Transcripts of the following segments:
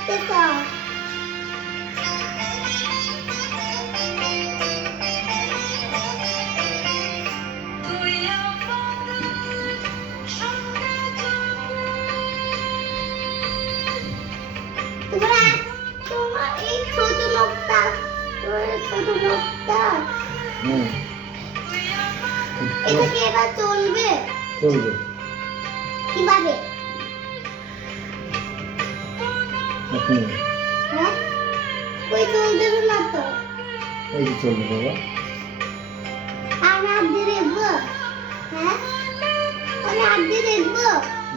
করতেছো? তোমরা তোমার এই ছোট লোকটা হুম এটা কি এবার চলবে? চলবে কিভাবে? আপনি হ্যাঁ ওই চলবে না তো। এই যে চলবে বাবা আমি হাত দিয়ে দেখবো? হ্যাঁ আমি হাত দিয়ে দেখবো?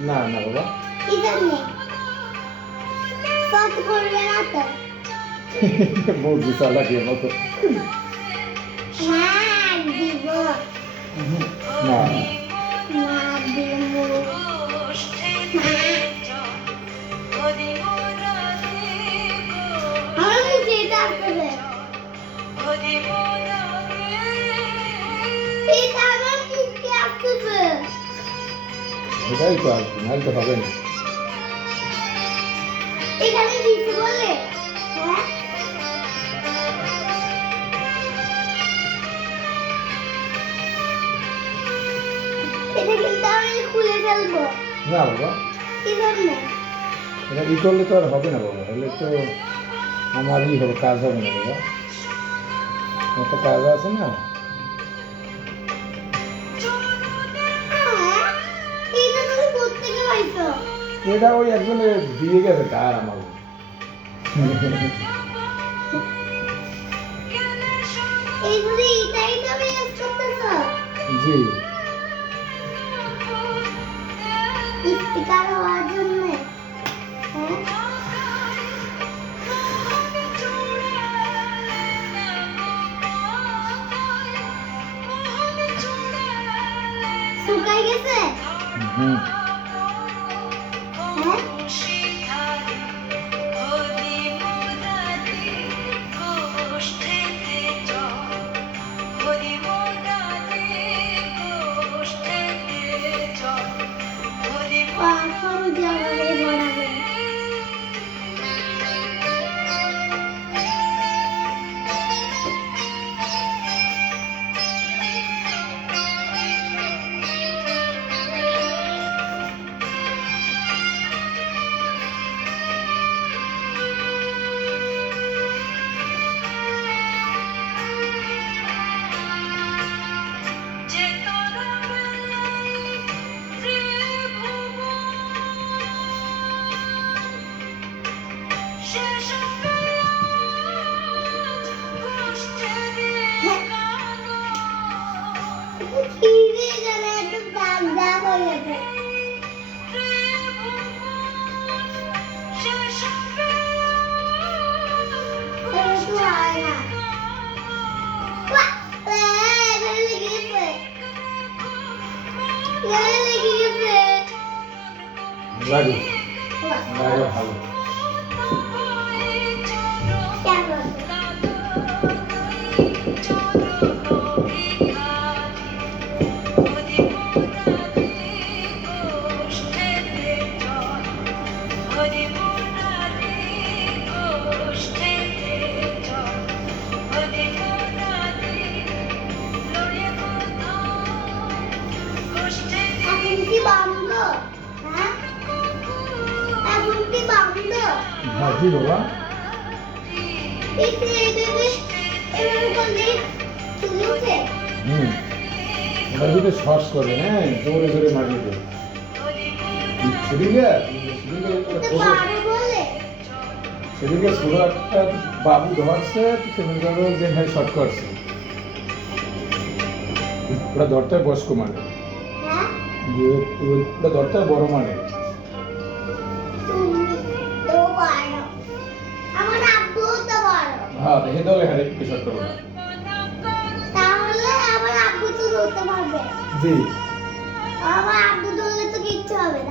না না বাবা কি জানি কত করবে না তো। বলছি চালাকি মতো হ্যাঁ দিব না না দিব আমার মুখে এটা আসবে। এটা আমার মুখে আসবে। এটাই তো আসবে নাহলে তো হবে না এখানে দিতে বলে হ্যাঁ এটা কিন্তু আমি খুলে ফেলবো। না বাবা কি জন্য? এটা ই করলে তো আর হবে না বাবা হলে তো আমারই হবে কাজ হবে না বাবা আমার তো কাজ আছে না হ্যাঁ এটা তুমি কোত্থেকে পাইছো? এটা ওই একজনে দিয়ে গেছে তার আমার এইগুলি এটাই তুমি ইউজ করতেছো? জি স্পিকার হওয়ার জন্য হ্যাঁ শুকাই গেছে হুম হ্যাঁ এখন জলে ভরাবে। খিদে গেলে একটু দাগ দাগ হয়ে যাবে। একটু হয় না। বাহ! এখানে লেগে গেছে। এখানে লেগে গেছে। লাগে বাহ! লাগে ভালো কেমন? এখন কি বন্ধ? হ্যাঁ? এখন কি বন্ধ? ভাজি বাবা এভাবে করলে চলে উঠে? হুম ওটার ভিতরে সস করবে হ্যাঁ জোরে জোরে মারিয়ে দেবে সেদিকে এটা পারে বলে? সেদিকে ছোট একটা বাবু ধরছে সেদিন ধরো যে হ্যাঁ শর্ট করছে ওটা ধরতে বয়স্ক মানে হ্যাঁ? ওটা ধরতে বড় মানে তুমি তো পারো। আমার আব্বুও তো পারো। হ্যাঁ দেখে দলে হ্যাঁ একটু শর্ট করবো না তাহলে আমার আব্বু তো ধরতে পারবে। জি আমার